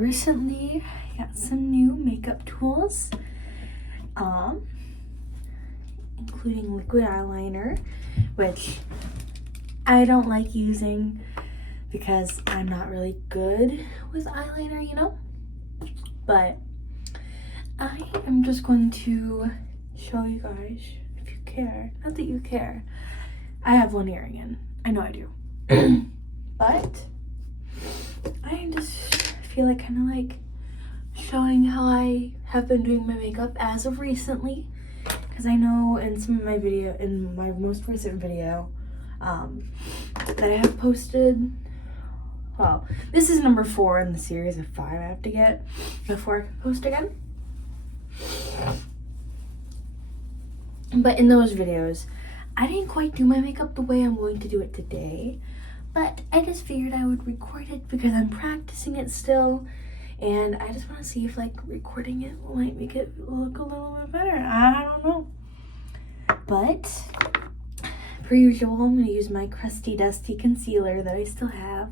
recently got some new makeup tools, including liquid eyeliner, which I don't like using because I'm not really good with eyeliner, you know? But I am just going to show you guys, if you care, not that you care. I have one earring in, I know I do. But I just feel like kind of like showing how I have been doing my makeup as of recently, because I know in some of my video, in my most recent video that I have posted, well, this is number 4 in the series of 5 I have to get before I can post again. But in those videos, I didn't quite do my makeup the way I'm going to do it today, but I just figured I would record it because I'm practicing it still, and I just want to see if like recording it might make it look a little bit better. I don't know. But per usual, I'm going to use my crusty dusty concealer that I still have.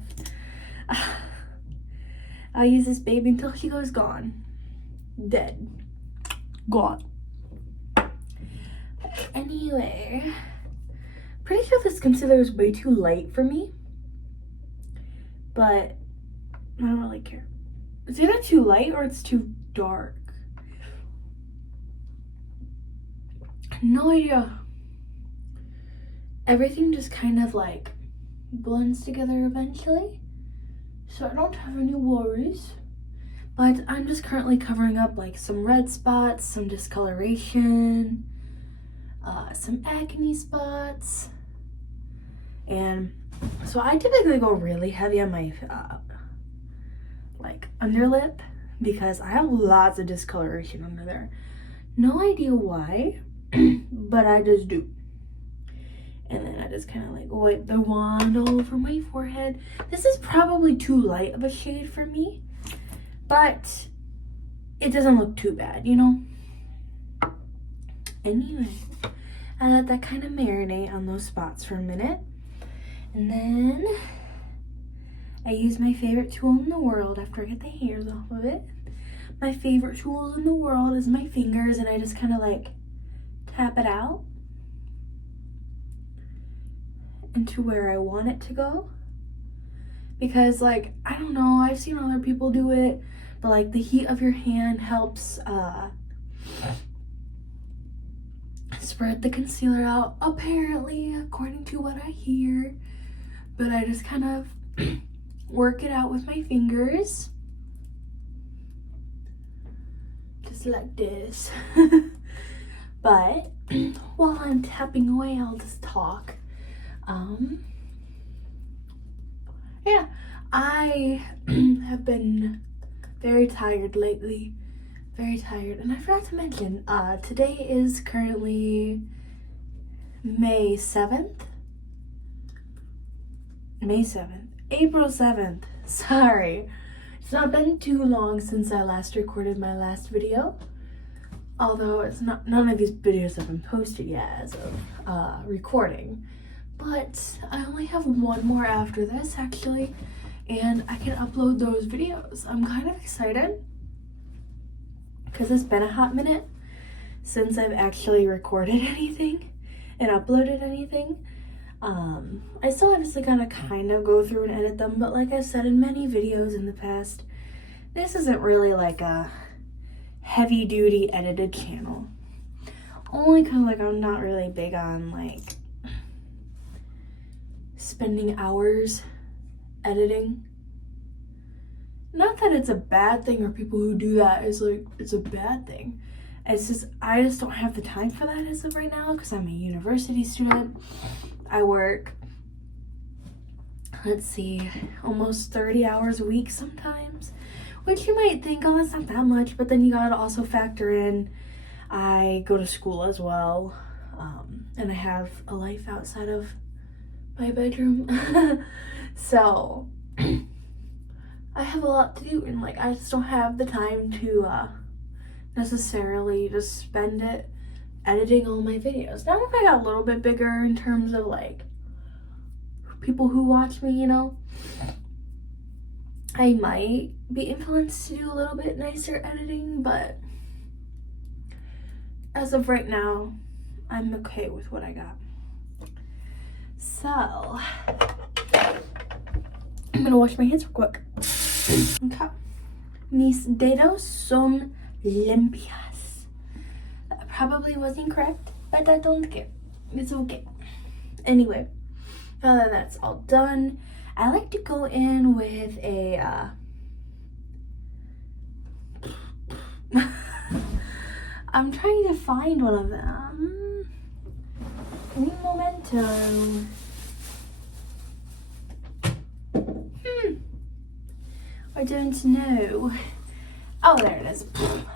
I'll use this baby until he goes gone. Dead. Gone. Anyway, pretty sure this concealer is way too light for me, but I don't really care. It's either too light or it's too dark. No idea. Everything just kind of like blends together eventually, so I don't have any worries. But I'm just currently covering up like some red spots, some discoloration, some acne spots, and so I typically go really heavy on my like underlip because I have lots of discoloration under there. No idea why, but I just do. And then I just kind of like wipe the wand all over my forehead. This is probably too light of a shade for me, but it doesn't look too bad, you know? Anyway, I let that kind of marinate on those spots for a minute. And then I use my favorite tool in the world after I get the hairs off of it. My favorite tools in the world is my fingers, and I just kind of like tap it out into where I want it to go. Because like, I don't know, I've seen other people do it, but like the heat of your hand helps spread the concealer out, apparently, according to what I hear. But I just kind of work it out with my fingers, just like this. But while I'm tapping away, I'll just talk. Yeah, I have been very tired lately. Very tired. And I forgot to mention, today is currently May 7th. May 7th. April 7th. Sorry. It's not been too long since I last recorded my last video. Although it's not, none of these videos have been posted yet as of recording. But I only have one more after this actually, and I can upload those videos. I'm kind of excited because it's been a hot minute since I've actually recorded anything and uploaded anything. I still obviously gotta kind of go through and edit them, but like I've said in many videos in the past, this isn't really like a heavy duty edited channel. Only because like I'm not really big on like spending hours editing. Not that it's a bad thing or people who do that is like it's a bad thing. It's just I just don't have the time for that as of right now because I'm a university student. I work, let's see, almost 30 hours a week sometimes, which you might think, oh, that's not that much, but then you gotta also factor in I go to school as well, and I have a life outside of my bedroom. So I have a lot to do, and like I just don't have the time to necessarily just spend it editing all my videos. Now if I got a little bit bigger in terms of like people who watch me, you know, I might be influenced to do a little bit nicer editing, but as of right now, I'm okay with what I got. So, I'm gonna wash my hands real quick. Okay. Mis dedos son limpias. That probably wasn't correct, but I don't care. It's okay. Anyway, now that that's all done, I like to go in with a I'm trying to find one of them. Un momento. I don't know. Oh, there it is.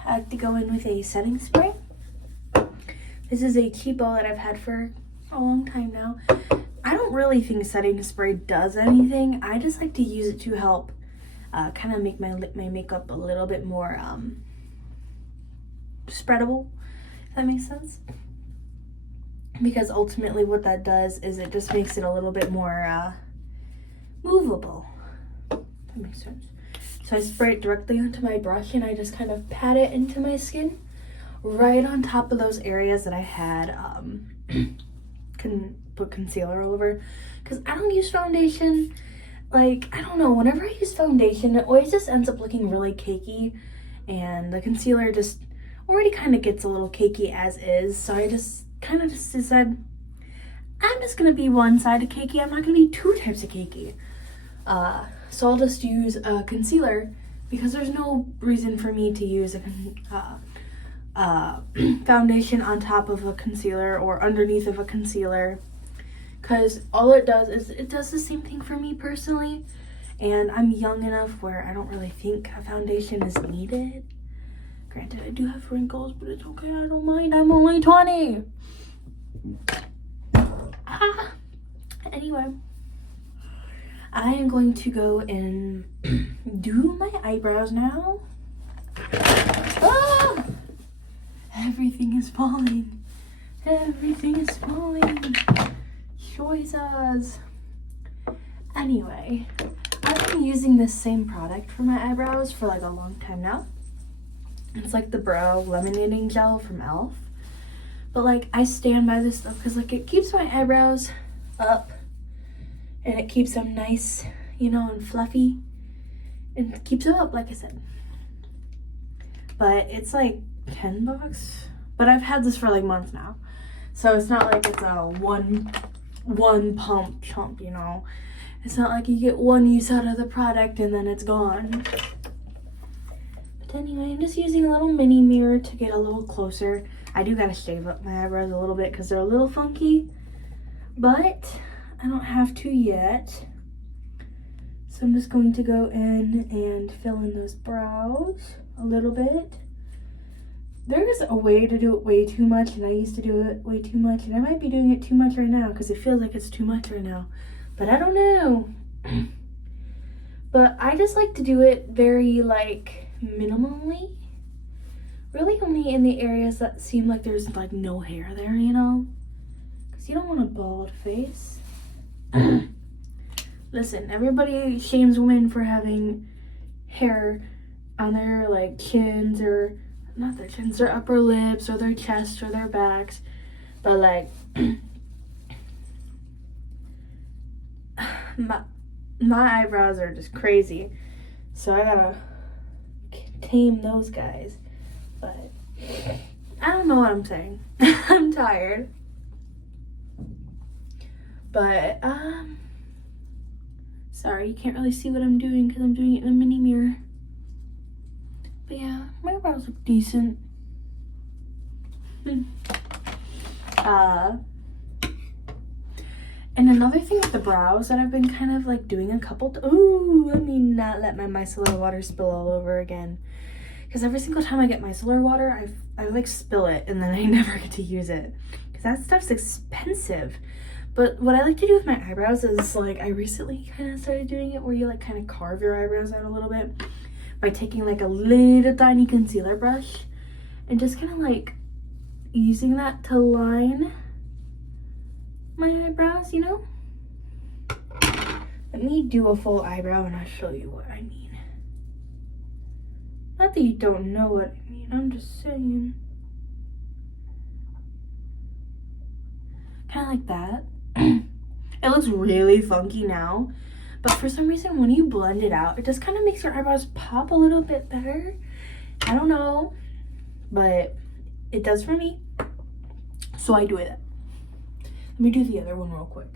I like to go in with a setting spray. This is a cheapo that I've had for a long time now. I don't really think setting spray does anything. I just like to use it to help kind of make my makeup a little bit more spreadable, if that makes sense. Because ultimately what that does is it just makes it a little bit more movable. That makes sense. So I spray it directly onto my brush and I just kind of pat it into my skin right on top of those areas that I had can put concealer all over. Because I don't use foundation. Like, I don't know, whenever I use foundation, it always just ends up looking really cakey. And the concealer just already kind of gets a little cakey as is. So I just kind of just decided, I'm just going to be one side of cakey. I'm not going to be two types of cakey. So I'll just use a concealer because there's no reason for me to use a foundation on top of a concealer or underneath of a concealer, because all it does is it does the same thing for me personally, and I'm young enough where I don't really think a foundation is needed. Granted, I do have wrinkles, but it's okay, I don't mind, I'm only 20. Anyway, I am going to go and do my eyebrows now. Ah! Everything is falling. Everything is falling. Choices. Anyway, I've been using this same product for my eyebrows for like a long time now. It's like the brow lemonading gel from e.l.f. But like, I stand by this stuff because like it keeps my eyebrows up and it keeps them nice, you know, and fluffy, and it keeps them up, like I said. But it's like $10, but I've had this for like months now, so it's not like it's a one pump chump, you know. It's not like you get one use out of the product and then it's gone. But anyway, I'm just using a little mini mirror to get a little closer. I do gotta shave up my eyebrows a little bit because they're a little funky, but I don't have to yet. So I'm just going to go in and fill in those brows a little bit. There is a way to do it way too much, and I used to do it way too much, and I might be doing it too much right now because it feels like it's too much right now, but I don't know. But I just like to do it very like minimally, really only in the areas that seem like there's like no hair there, you know, because you don't want a bald face. Listen, everybody shames women for having hair on their like chins, or not their chins, their upper lips or their chest or their backs, but like my eyebrows are just crazy, so I gotta tame those guys. But I don't know what I'm saying. I'm tired. But sorry, you can't really see what I'm doing because I'm doing it in a mini mirror. But yeah, my eyebrows look decent. And another thing with the brows that I've been kind of like doing a couple ooh, let me not let my micellar water spill all over again. Because every single time I get micellar water, I like spill it and then I never get to use it. Because that stuff's expensive. But what I like to do with my eyebrows is like, I recently kind of started doing it where you like kind of carve your eyebrows out a little bit by taking like a little tiny concealer brush and just kind of like using that to line my eyebrows, you know? Let me do a full eyebrow and I'll show you what I mean. Not that you don't know what I mean, I'm just saying. Kind of like that. It looks really funky now, but for some reason when you blend it out, it just kind of makes your eyebrows pop a little bit better. I don't know, but it does for me, so I do it. Let me do the other one real quick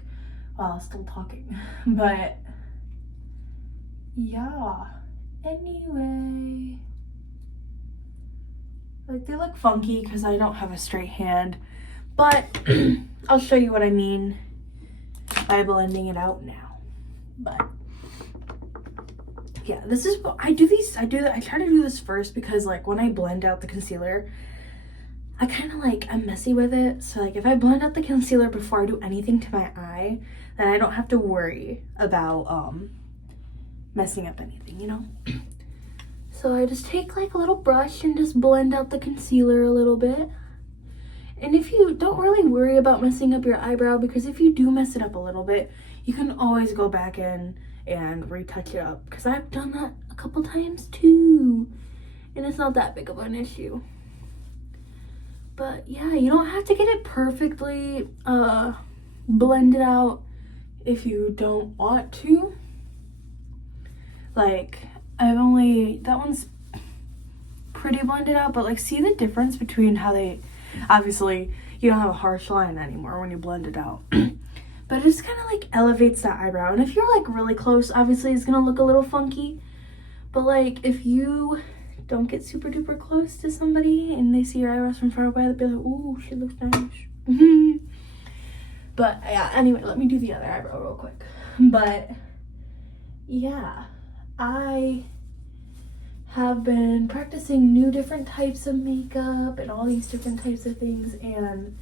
while I'm still talking. But yeah, anyway, like they look funky because I don't have a straight hand, but I'll show you what I mean by blending it out now. But yeah, this is what I do. I try to do this first because like when I blend out the concealer, I kind of like, I'm messy with it. So like if I blend out the concealer before I do anything to my eye, then I don't have to worry about messing up anything, you know? So I just take like a little brush and just blend out the concealer a little bit. And if you don't really worry about messing up your eyebrow, because if you do mess it up a little bit, you can always go back in and retouch it up. Because I've done that a couple times too. And it's not that big of an issue. But yeah, you don't have to get it perfectly blended out if you don't want to. Like, that one's pretty blended out, but like see the difference between how they, obviously you don't have a harsh line anymore when you blend it out. But it just kind of like elevates that eyebrow. And if you're like really close, obviously it's gonna look a little funky. But like if you don't get super duper close to somebody and they see your eyebrows from far away, they'll be like, ooh, she looks nice. But yeah, anyway, let me do the other eyebrow real quick. But yeah, I have been practicing new different types of makeup and all these different types of things, and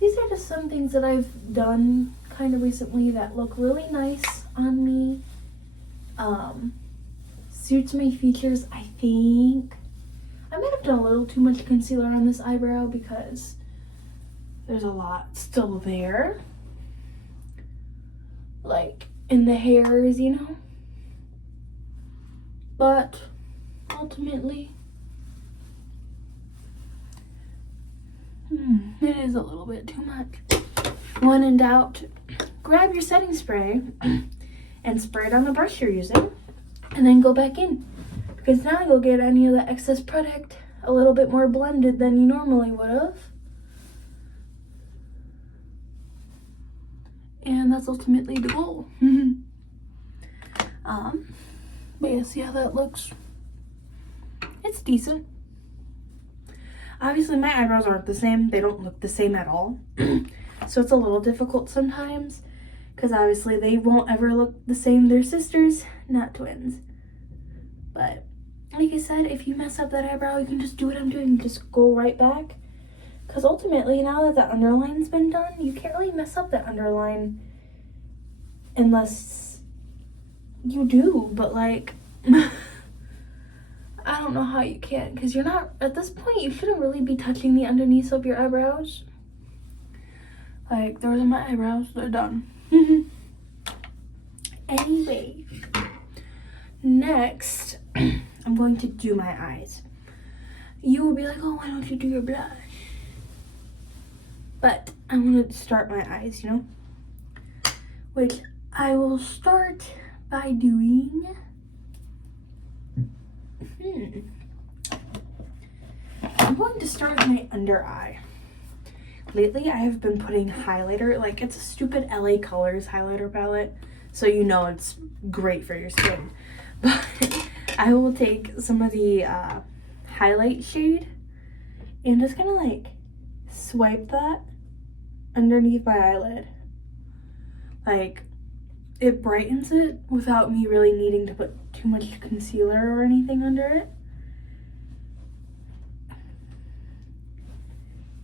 these are just some things that I've done kind of recently that look really nice on me. Suits my features, I think. I might have done a little too much concealer on this eyebrow because there's a lot still there. Like in the hairs, you know? But ultimately, it is a little bit too much. When in doubt, grab your setting spray and spray it on the brush you're using, and then go back in, because now you'll get any of the excess product a little bit more blended than you normally would have. And that's ultimately the goal. But yeah, see how that looks? It's decent. Obviously my eyebrows aren't the same. They don't look the same at all. So it's a little difficult sometimes, because obviously they won't ever look the same. They're sisters, not twins. But like I said, if you mess up that eyebrow, you can just do what I'm doing, just go right back. Because ultimately, now that the underline's been done, you can't really mess up that underline unless you do. But like, I don't know how you can, because you're not, at this point, you shouldn't really be touching the underneath of your eyebrows. Like, those are my eyebrows, they're done. Anyway, next, I'm going to do my eyes. You will be like, oh, why don't you do your blush? But I want to start my eyes, you know? Which I will start by doing... I'm going to start with my under eye. Lately, I have been putting highlighter, like it's a stupid LA Colors highlighter palette, so you know it's great for your skin. But I will take some of the highlight shade and just kind of like swipe that underneath my eyelid. Like, it brightens it without me really needing to put too much concealer or anything under it.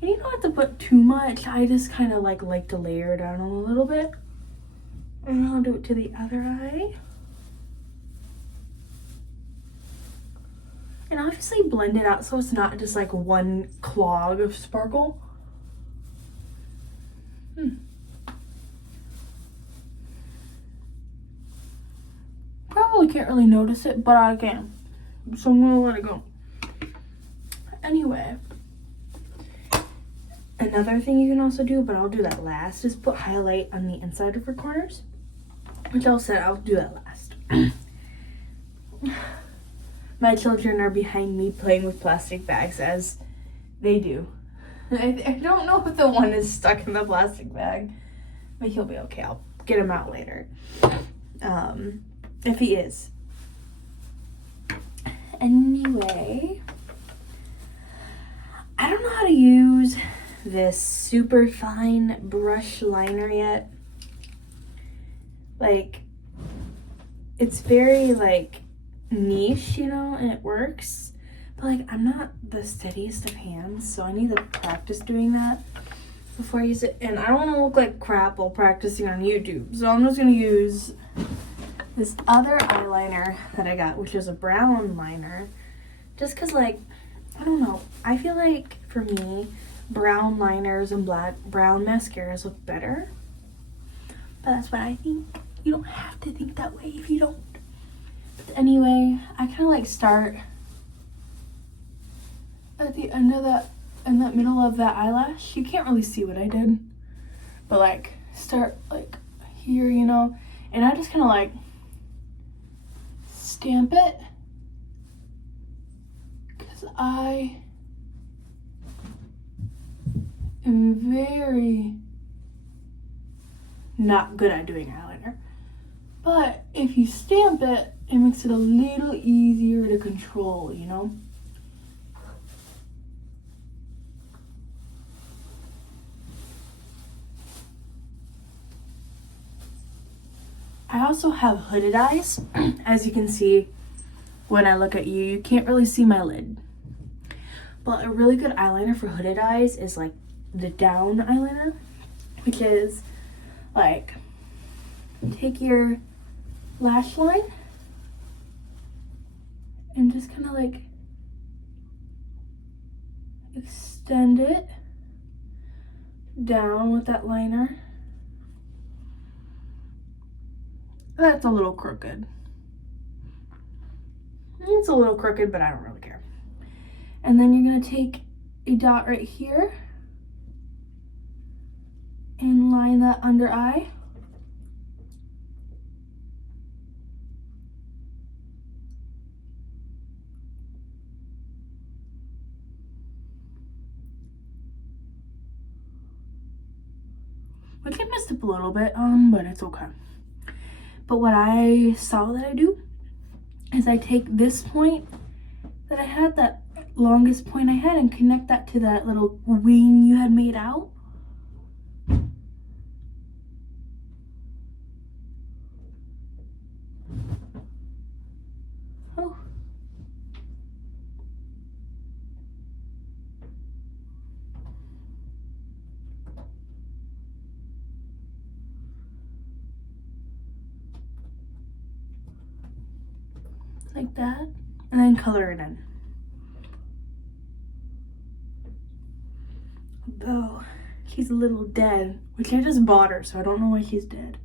And you don't have to put too much. I just kind of like to layer down a little bit. And I'll do it to the other eye. And obviously blend it out so it's not just like one clog of sparkle. probably can't really notice it, but I can. So I'm gonna let it go. Anyway, another thing you can also do, but I'll do that last, is put highlight on the inside of her corners, which I'll do that last. My children are behind me playing with plastic bags, as they do. I don't know if the one is stuck in the plastic bag, but he'll be okay. I'll get him out later. If he is. Anyway, I don't know how to use this super fine brush liner yet. Like, it's very like niche, you know, and it works, but like I'm not the steadiest of hands, so I need to practice doing that before I use it. And I don't want to look like crap while practicing on YouTube, so I'm just gonna use this other eyeliner that I got, which is a brown liner, just because, like, I don't know, I feel like for me brown liners and brown mascaras look better, but that's what I think. You don't have to think that way if you don't. Anyway, I kind of like start at the end of that, in that middle of that eyelash. You can't really see what I did, but like start like here, you know, and I just kind of like stamp it, because I am very not good at doing eyeliner. But if you stamp it, it makes it a little easier to control, you know? I also have hooded eyes. As you can see, when I look at you, you can't really see my lid. But a really good eyeliner for hooded eyes is like the down eyeliner, which is like, take your lash line and just kind of like extend it down with that liner. That's a little crooked. It's a little crooked, but I don't really care. And then you're gonna take a dot right here and line that under eye. Which I messed up a little bit, but it's okay. But what I saw that I do is I take this point that I had, that longest point I had, and connect that to that little wing you had made out. Oh. Like that, and then color it in. Though she's a little dead, which I just bought her, so I don't know why she's dead.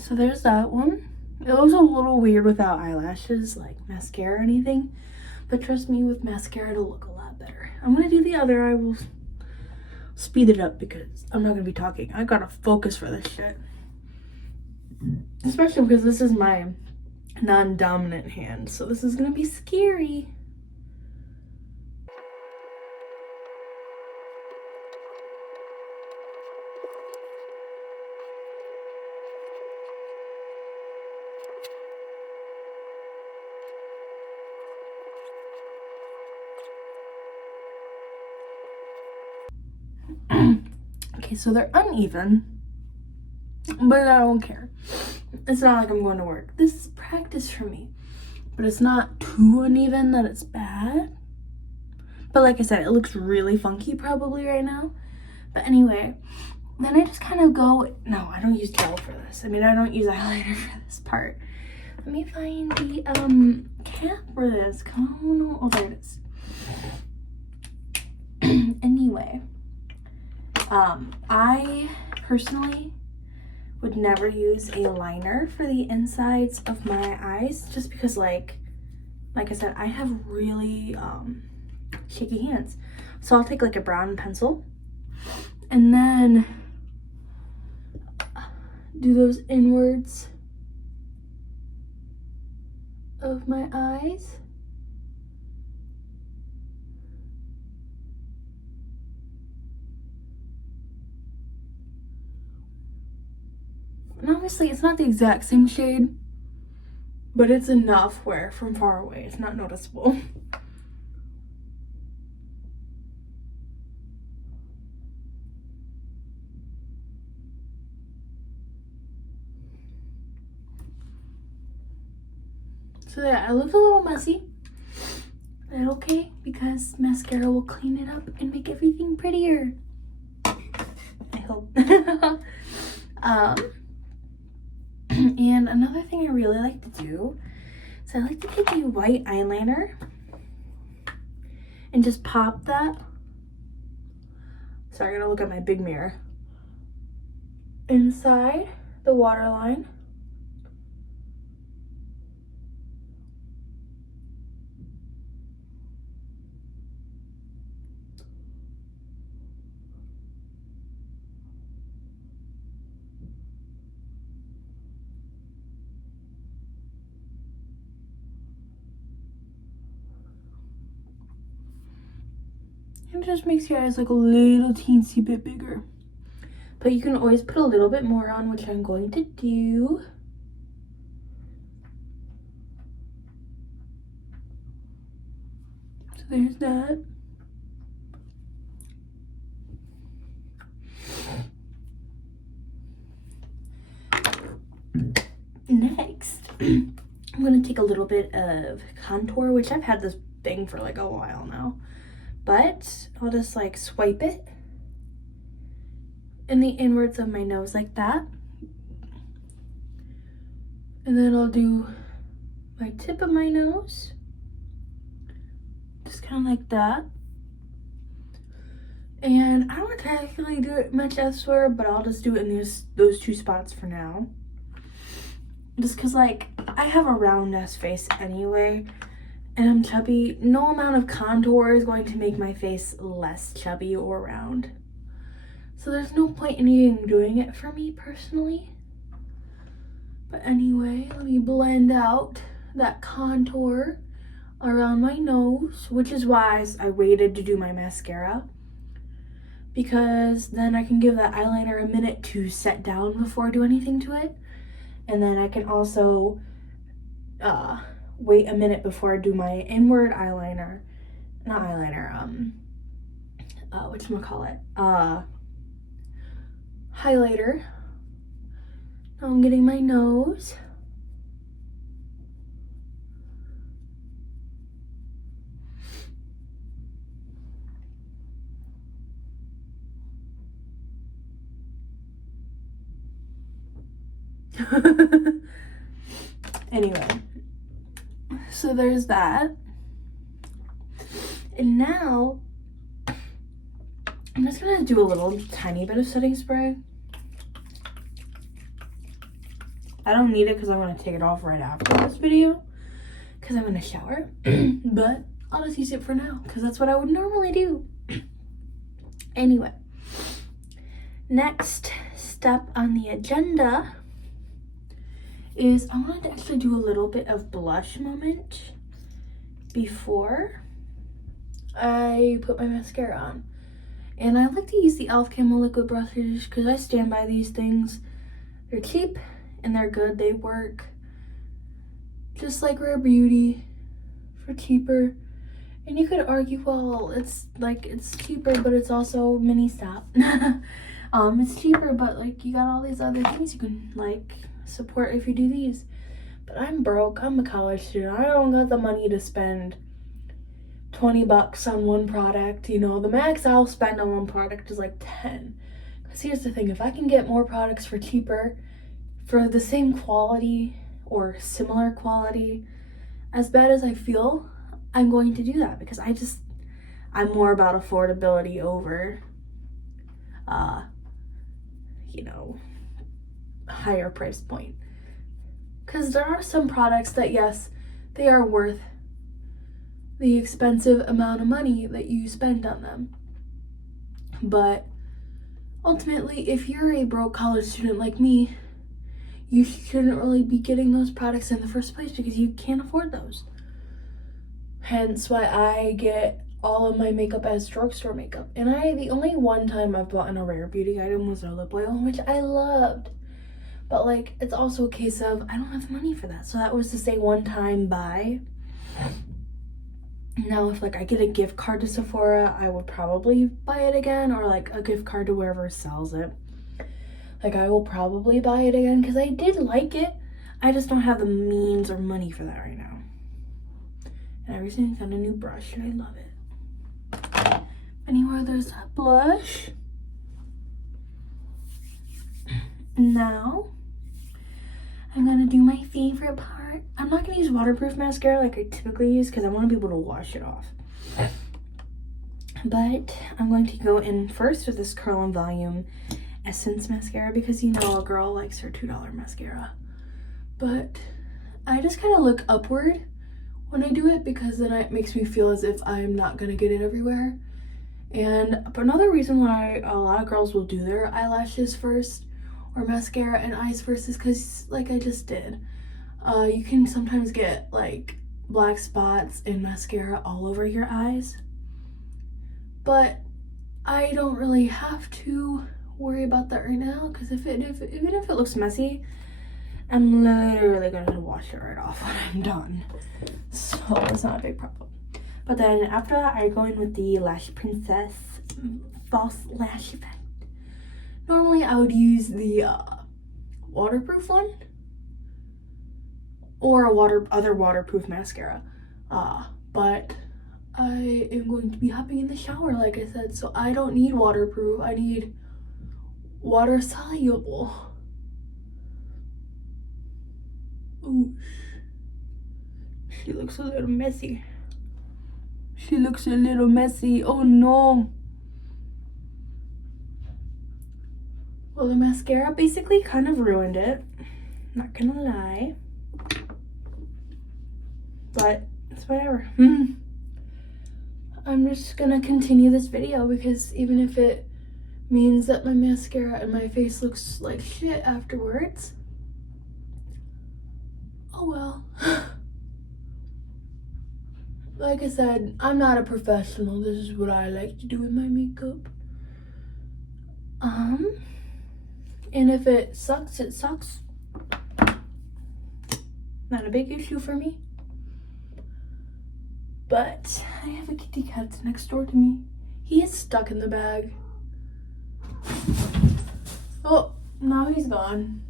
So there's that one. It looks a little weird without eyelashes, like mascara or anything, but trust me, with mascara it'll look a lot better. I'm gonna do the other eye. Will speed it up because I'm not gonna be talking. I gotta focus for this shit, especially because this is my non-dominant hand, so this is gonna be scary. Okay, so they're uneven, but I don't care. It's not like I'm going to work. This is practice for me, but it's not too uneven that it's bad. But like I said, it looks really funky probably right now. But anyway, then I just kind of go, no, I don't use gel for this. I mean, I don't use eyeliner for this part. Let me find the cap for this. Come on. Oh, there it is. Anyway, I personally would never use a liner for the insides of my eyes, just because like I said, I have really shaky hands. So I'll take like a brown pencil and then do those inwards of my eyes. And obviously it's not the exact same shade, but it's enough where from far away it's not noticeable. So yeah, it looks a little messy. But okay, because mascara will clean it up and make everything prettier. I hope. And another thing I really like to do is I like to take a white eyeliner and just pop that. Sorry, I gotta look at my big mirror. Inside the waterline. And it just makes your eyes look a little teensy bit bigger. But you can always put a little bit more on, which I'm going to do. So there's that. Next, I'm going to take a little bit of contour, which I've had this thing for like a while now. But I'll just like swipe it in the inwards of my nose like that. And then I'll do my tip of my nose. Just kind of like that. And I don't technically do it much elsewhere, but I'll just do it in those two spots for now. Just because like I have a round ass face anyway. And I'm chubby. No amount of contour is going to make my face less chubby or round. So there's no point in even doing it for me personally. But anyway, let me blend out that contour around my nose, which is why I waited to do my mascara. Because then I can give that eyeliner a minute to set down before I do anything to it. And then I can also wait a minute before I do my inward eyeliner. Not eyeliner, whatchamacallit? Highlighter. Now I'm getting my nose. Anyway, so there's that. And now I'm just gonna do a little tiny bit of setting spray. I don't need it because I'm gonna take it off right after this video because I'm gonna shower. But I'll just use it for now because that's what I would normally do. Anyway, next step on the agenda is I wanted to actually do a little bit of blush moment before I put my mascara on. And I like to use the e.l.f. Camo liquid brushes because I stand by these things. They're cheap and they're good. They work just like Rare Beauty for cheaper. And you could argue, well, it's cheaper, but it's also mini stop. It's cheaper, but like you got all these other things you can like support if you do these. But I'm broke. I'm a college student. I don't got the money to spend 20 bucks on one product. You know, the max I'll spend on one product is like 10. Because here's the thing, if I can get more products for cheaper, for the same quality or similar quality, as bad as I feel, I'm going to do that because I'm more about affordability over, you know, higher price point. Because there are some products that, yes, they are worth the expensive amount of money that you spend on them. But ultimately, if you're a broke college student like me, you shouldn't really be getting those products in the first place because you can't afford those. Hence why I get all of my makeup as drugstore makeup. And the only one time I've bought a rare beauty item was a lip oil, which I loved. But like, it's also a case of I don't have money for that. So that was to say one time buy. Now if like I get a gift card to Sephora, I would probably buy it again, or like a gift card to wherever sells it. Like I will probably buy it again because I did like it. I just don't have the means or money for that right now. And I recently found a new brush and I love it. Anyway, there's that blush. Now I'm gonna do my favorite part. I'm not gonna use waterproof mascara like I typically use because I want to be able to wash it off. But I'm going to go in first with this Curl and Volume Essence mascara because you know a girl likes her $2 mascara. But I just kind of look upward when I do it because then it makes me feel as if I'm not gonna get it everywhere. And another reason why a lot of girls will do their eyelashes first or mascara and eyes first is because, like I just did, you can sometimes get like black spots and mascara all over your eyes. But I don't really have to worry about that right now because even if it looks messy, I'm literally gonna wash it right off when I'm done. So it's not a big problem. But then after that, I go in with the Lash Princess False Lash Effect. Normally I would use the waterproof one or other waterproof mascara. But I am going to be hopping in the shower, like I said, so I don't need waterproof. I need water soluble. Ooh, she looks a little messy. She looks a little messy. Oh no. Well, the mascara basically kind of ruined it. Not gonna lie. But it's whatever. I'm just gonna continue this video because even if it means that my mascara and my face looks like shit afterwards, oh well. Like I said, I'm not a professional. This is what I like to do with my makeup. And if it sucks, it sucks. Not a big issue for me. But I have a kitty cat next door to me. He is stuck in the bag. Oh, now he's gone.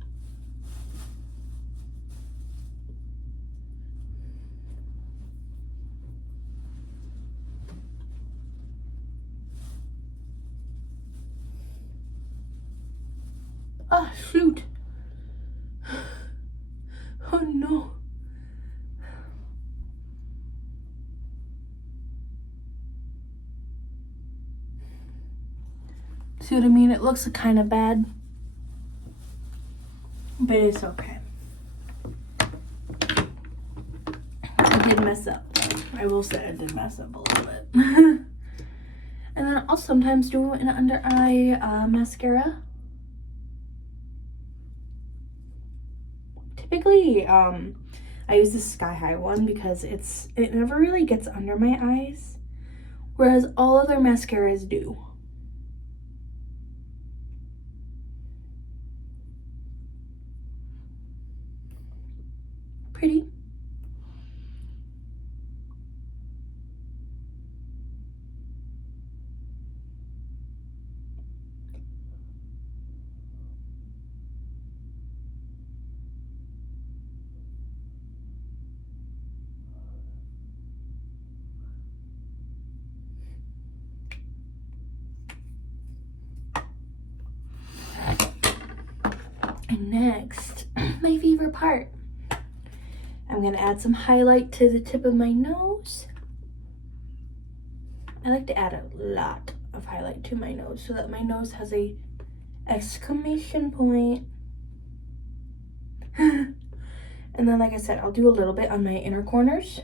Ah, shoot. Oh no. See what I mean? It looks kind of bad, but it's okay. I did mess up. I will say I did mess up a little bit. And then I'll sometimes do an under eye mascara. Typically, I use the Sky High one because it never really gets under my eyes, whereas all other mascaras do. Pretty. next, my favorite part. I'm gonna add some highlight to the tip of my nose. I like to add a lot of highlight to my nose so that my nose has a exclamation point. And then, like I said, I'll do a little bit on my inner corners.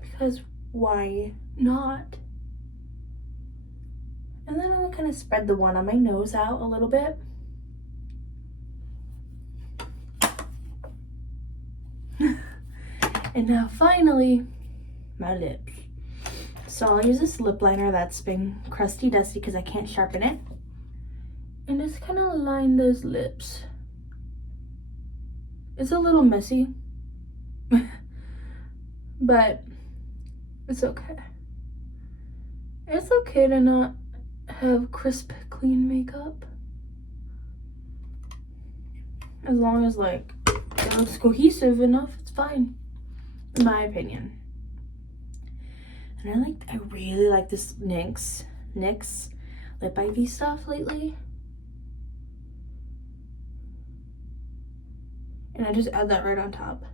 Because why not? And then I'll kind of spread the one on my nose out a little bit. And now finally, my lips. So I'll use this lip liner that's been crusty dusty because I can't sharpen it. And just kind of line those lips. It's a little messy, but it's okay. It's okay to not have crisp, clean makeup. As long as like it looks cohesive enough, it's fine, in my opinion. And I really like this NYX Lip Ivy stuff lately. And I just add that right on top.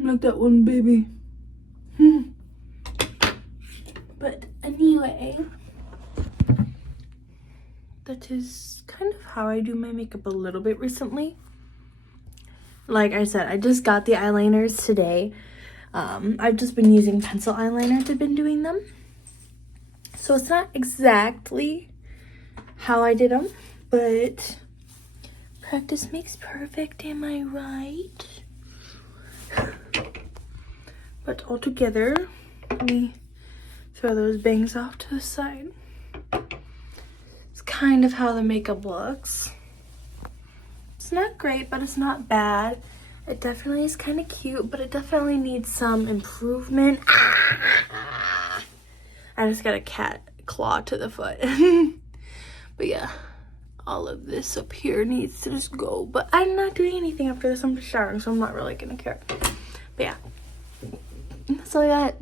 Like that one, baby. But anyway, that is kind of how I do my makeup a little bit recently. Like I said, I just got the eyeliners today. I've just been using pencil eyeliner to been doing them. So it's not exactly how I did them, but practice makes perfect, am I right? But all together, let me throw those bangs off to the side. It's kind of how the makeup looks. It's not great, but it's not bad. It definitely is kind of cute, but it definitely needs some improvement. I just got a cat claw to the foot. But yeah, all of this up here needs to just go. But I'm not doing anything after this. I'm just showering, so I'm not really gonna care. But yeah, that's all I got.